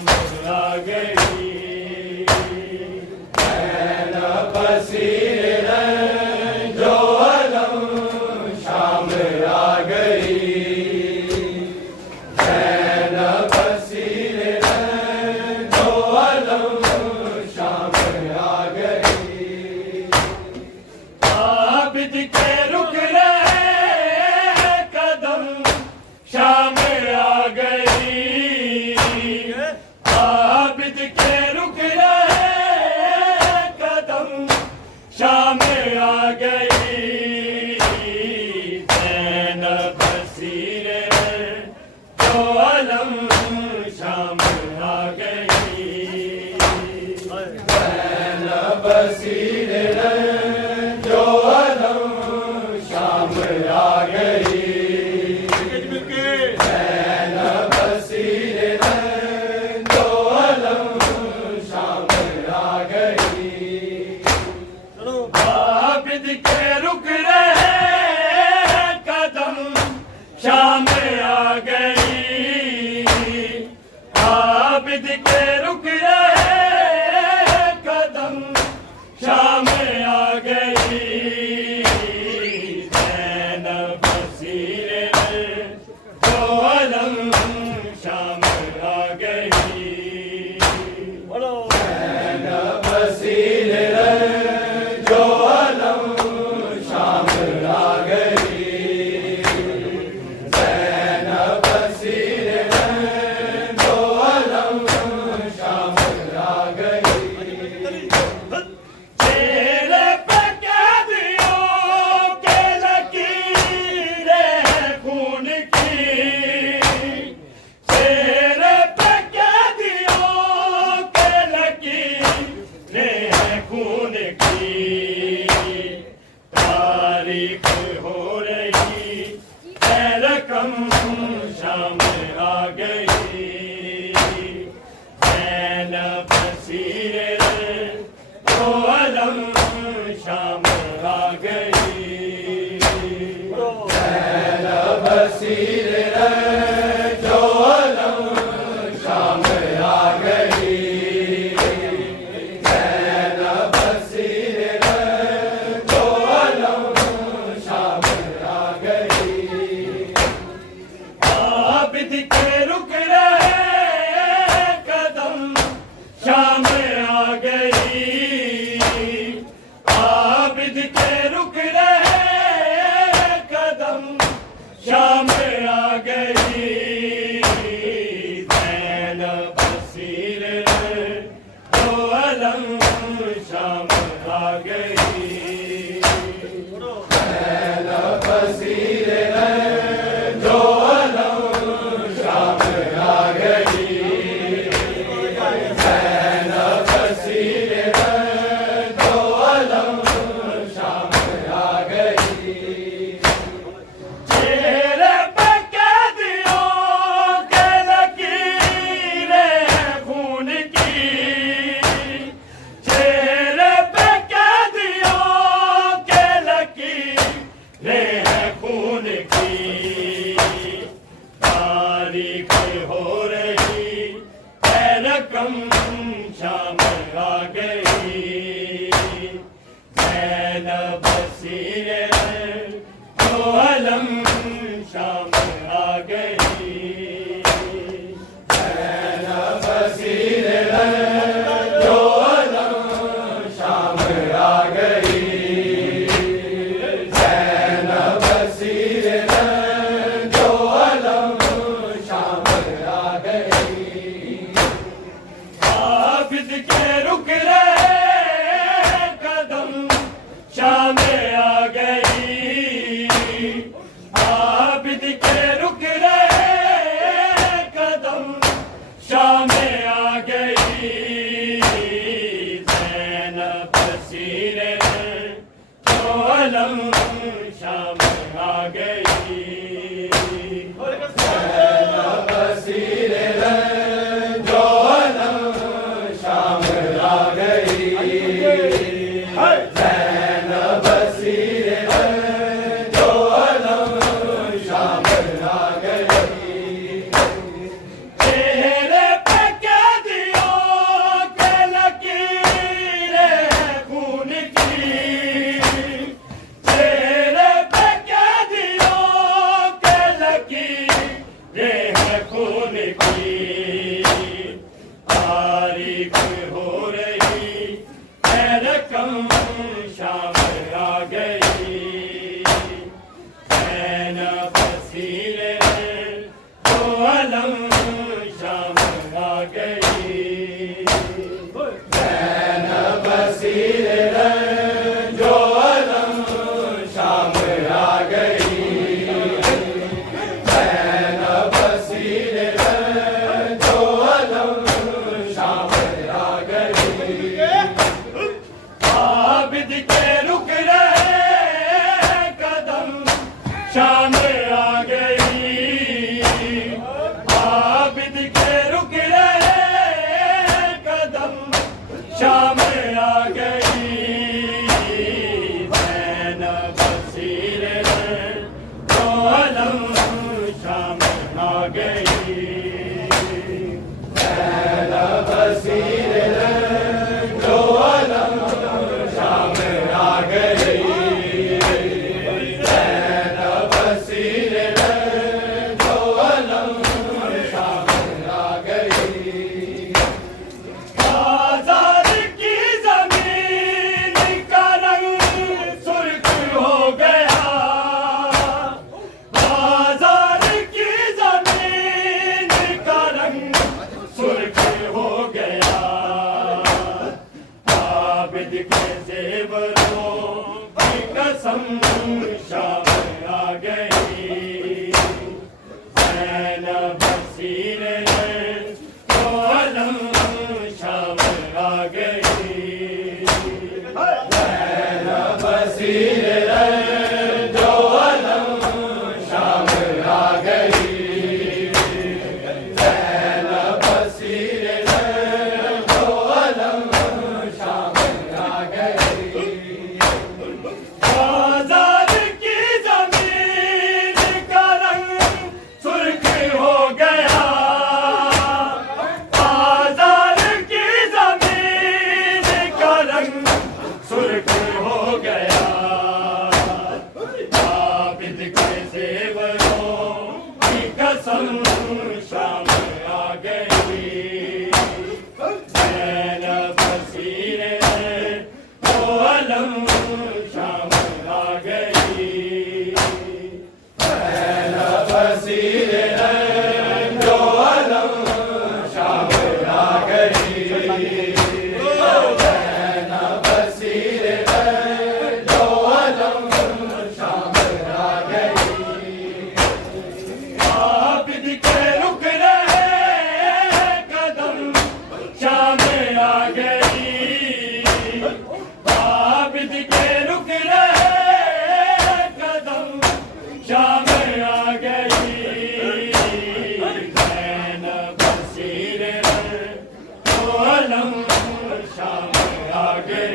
शाम आ गई। नैन बसीर जो अलम शाम आ गई। नैन बसीर जो अलम शाम आ गई। आबिद के रुक रहे कदम शाम आ गई। आबिद के रुक रहे कदम शाम आ गई। नैन बसीर जो अलम शाम आ गई। नैन बसीर जो अलम शाम आ गई। नैन बसीर जो अलम शाम आ गई। आबिद के रुक रहे कदम शाम आ गई। आबिद के रुक रहे कदम शाम आ गई। नैन बसीर जो अलम शाम आ गई। नैन बसीर जो अलम शाम आ गई। नैन बसीर जो अलम शाम आ गई। तेरे पे कैदियों के लकीरें हैं खून की। तेरे पे कैदियों के लकीरें हैं खून की। तारीख हो रही है रकम शाम आ गई। नैन बसीर जो अलम शाम आ गई। नैन बसीर जो अलम शाम आ गई। नैन बसीर जो अलम शाम आ गई। आबिद के रुक रहे कदम शाम आ गई। आबिद के रुक रहे कदम शाम आ गई। नैन बसीर जो अलम शाम आ गई। नैन बसीर जो अलम शाम आ गई। नैन बसीर जो अलम शाम आ गई। चेहरे पे कैदियों के लकीरें हैं खून की। चेहरे पे कैदियों के लकीरें हैं खून की। तारीख हो रही है रकम शाम आ गई। नैन बसीर जो अलम शाम आ गई। नैन बसीर जो अलम शाम आ गई। नैन बसीर जो अलम शाम आ गई। आबिद के रुक रहे कदम शाम आ गई। आबिद के बसीरे दो अलम शाम आ गई। ज़ैनब बसीरे जो अलम शाम आ गई। ज़ैनब बसीरे जो अलम शाम आ गई। आबिद के रुक रहे कदम शाम आ गई। आबिद के रुक रहे कदम शाम आ गई। ज़ैनब बसीरे दो अलम शाम आ गई। ज़ैनब बसीरे जो अलम शाम आ गई। ज़ैनब बसीरे जो अलम शाम आ गई। आज़ाद की ज़मीन का रंग सुर्ख हो गया। आज़ाद की ज़मीन का रंग सुर्ख हो गया। आबिद के ज़ेवरों की कसम शाम आ गई। ज़ैनब बसीरे दो अलम शाम आ गई। ज़ैनब बसीरे जो अलम शाम आ गई। ज़ैनब बसीरे जो अलम शाम आ गई। आज़ाद की ज़मीन का रंग सुर्ख हो गया। आज़ाद की ज़मीन का रंग सुर्ख हो गया। आबिद के ज़ेवरों की कसम शाम आ गई। ज़ैनब बसीरे दो अलम शाम आ गई। ज़ैनब बसीरे जो अलम शाम आ गई। ज़ैनब बसीरे जो अलम शाम आ गई। आबिद के रुक रहे कदम शाम आ गई। आबिद के रुक रहे कदम शाम आ गई। ज़ैनब बसीरे दो अलम शाम आ गई।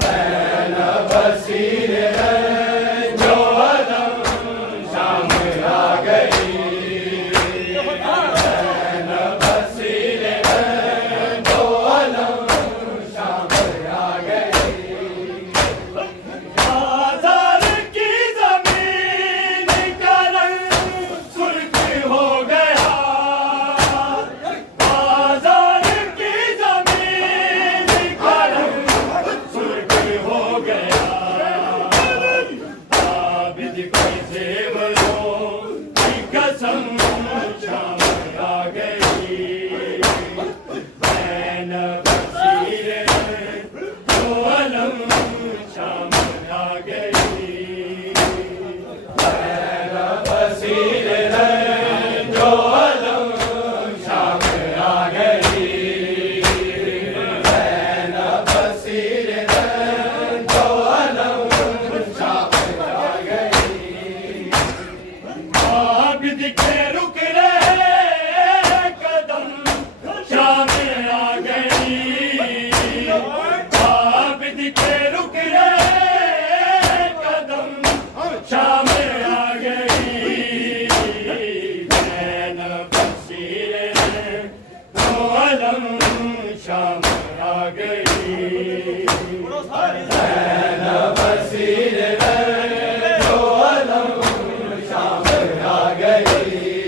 ज़ैनब बसीरे जो अलम शाम आ गई। ज़ैनब बसीरे जो अलम शाम आ गई। आज़ाद की ज़मीन का रंग सुर्ख हो गया। आज़ाद की ज़मीन का रंग सुर्ख हो गया। आबिद के ज़ेवरों की कसम शाम आ गई। ज़ैनब बसीरे दो अलम शाम आ गई। ज़ैनब बसीरे जो अलम शाम आ गई। ज़ैनब बसीरे जो अलम शाम आ गई। आबिद के रुक रहे कदम शाम आ गई। आबिद के रुक रहे कदम शाम आ गई। ज़ैनब बसीरे दो अलम शाम आ गई। ज़ैनब बसीरे जो अलम शाम आ गई।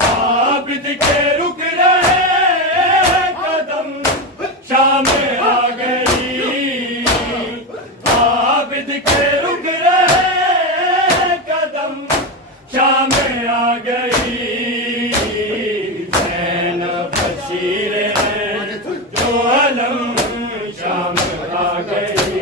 आबिद के रुक रहे कदम शाम आ गई। आबिद के रुक रहे कदम शाम आ गई। ज़ैनब बशीर है जो अलम शाम आ गई।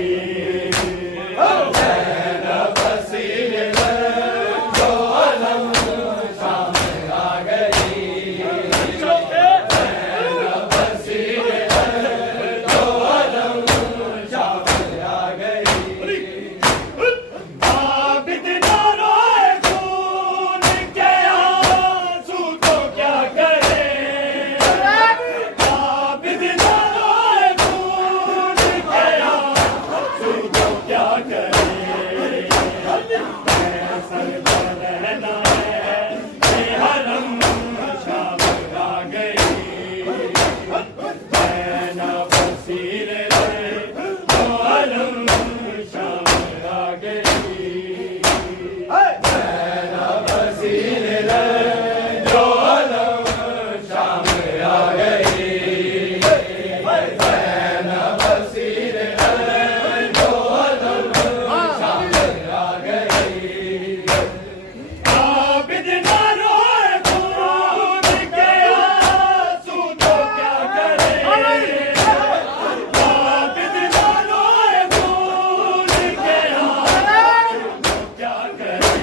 आबिद ना रोए खून के आंसू तो क्या करे। आबिद ना रोए खून के आंसू तो क्या करे। फैसल पर रहना है ये हरम शाम आ गई। ज़ैनब बशीर है जो अलम शाम आ गई। आबिद ना रोए खून के आंसू तो क्या करे। आबिद ना रोए खून के आंसू तो क्या करे।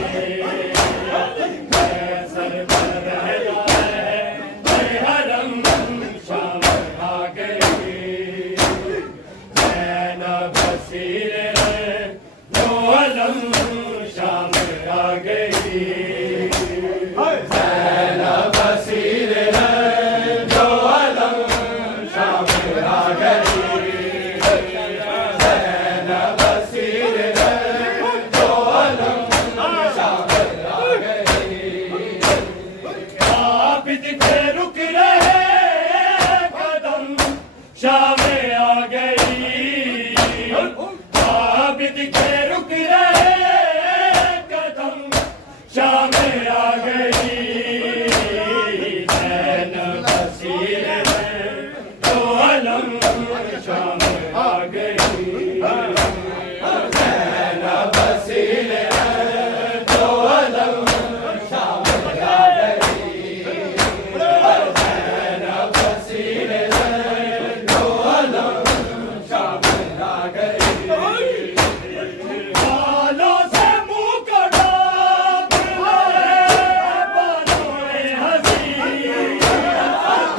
फैसल पर रहना है ये हरम शाम आ गई। ज़ैनब बशीर है जो अलम शाम आ गई। आबिद के रुक रहे कदम शाम आ गई। आबिद के रुक रहे कदम शाम आ गई। ज़ैनब बशीर है तो अलम शाम आ गई। बालों से मुंह को ढाँप ले बालों हंसी।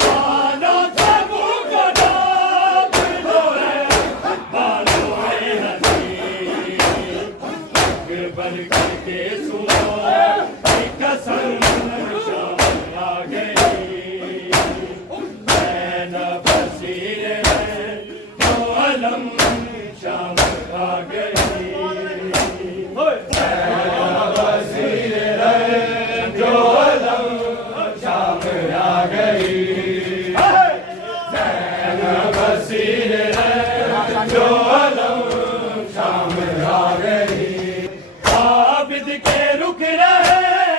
बालों से मुंह को ढाँप ले बालों हंसी। बन करके सुनो एक कसम शाम आ गई। ज़ैनब बशीर है जो अलम शाम आ गई। आबिद के रुक रहे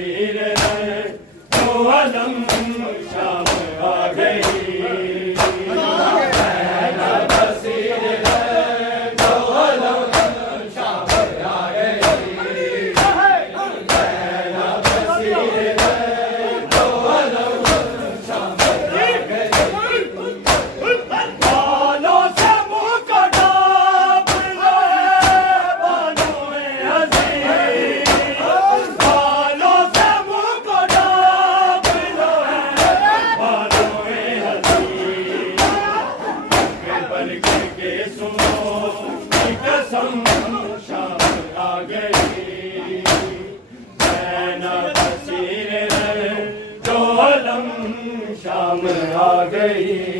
बसीर है जो अलम शाम आ गई नैना बसीर है जो अलम शाम आ गई नैना बसीर है जो अलम शाम आ गई बालों से मुँह कटा लो बालों में हंसी बालों से मुँह कटा लो बालों में हंसी बन के सुनो की कसम शाम आ गई नैना बसीर है जो अलम शाम आ गई